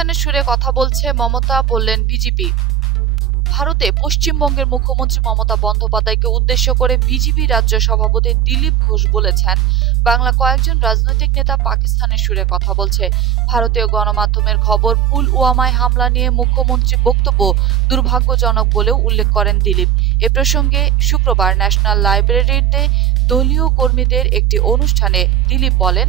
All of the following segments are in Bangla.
পাকিস্তানের সুরে কথা বলছে মমতা, বললেন বিজেপি। ভারতে পশ্চিমবঙ্গের মুখ্যমন্ত্রী মমতা বন্দ্যোপাধ্যায়কে উদ্দেশ্য করে বিজেপি রাজ্য সভাপতি দিলীপ ঘোষ বলেছেন, বাংলা কয়েকজন রাজনৈতিক নেতা পাকিস্তানের সুরে কথা বলছে। ভারতীয় গণমাধ্যমের খবর, পুলওয়ামায় হামলা নিয়ে মুখ্যমন্ত্রীর বক্তব্য দুর্ভাগ্যজনক বলেও উল্লেখ করেন দিলীপ। এ প্রসঙ্গে শুক্রবার ন্যাশনাল লাইব্রেরিতে দলীয় কর্মীদের একটি অনুষ্ঠানে দিলীপ বলেন,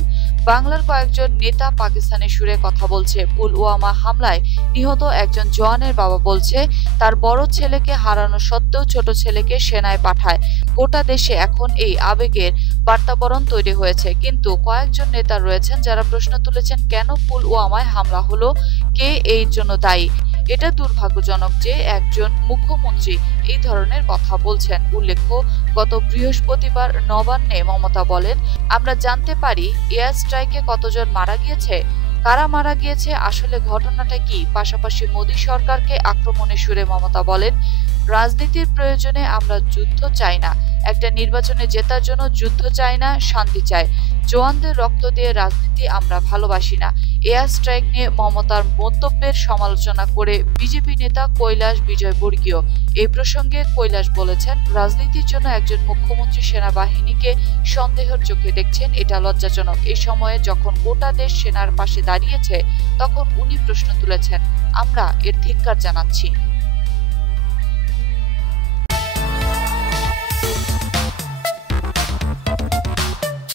বাংলার কয়েকজন নেতা পাকিস্তানের সুরে কথা বলছে। পুলওয়ামা হামলায় নিহত একজন জওয়ানের বাবা বলছে, তার বড় ছেলেকে হারানো সত্ত্বেও ছোট ছেলেকে সেনায় পাঠায়। গোটা দেশে এখন এই আবেগের বাতাবরণ তৈরি হয়েছে। কিন্তু কয়েকজন নেতা রয়েছেন যারা প্রশ্ন তুলেছেন, কেন পুলওয়ামায় হামলা হলো, কে এই জন্য দায়ী। এটা দুর্ভাগ্যজনক যে একজন মুখ্যমন্ত্রী এই ধরনের কথা বলছেন। উল্লেখ্য, গত বৃহস্পতিবার নবান্নে মমতা বলেন, আমরা জানতে পারি এয়ার স্ট্রাইকে কতজন মারা গিয়েছে, কারা মারা গিয়েছে, আসলে ঘটনাটা কি। পাশাপাশি মোদী সরকারকে আক্রমণের সুরে মমতা বলেন, রাজনীতির প্রয়োজনে আমরা যুদ্ধ চাই না, একটা নির্বাচনে জেতার জন্য যুদ্ধ চাই না, শান্তি চাই। জওয়ানদের রক্ত দিয়ে রাজনীতি আমরা ভালোবাসি না। এয়ার স্ট্রাইক নিয়ে মমতার মন্তব্যের সমালোচনা করে বিজেপি নেতা কৈলাস বিজয়বর্গীয়। এই প্রসঙ্গে কৈলাস বলেছেন, রাজনীতির জন্য একজন মুখ্যমন্ত্রী সেনাবাহিনীকে সন্দেহের চোখে দেখছেন, এটা লজ্জাজনক। এই সময়ে যখন গোটা দেশ সেনার পাশে দাঁড়িয়েছে, তখন উনি প্রশ্ন তুলেছেন, আমরা এর ধিক্কার জানাচ্ছি।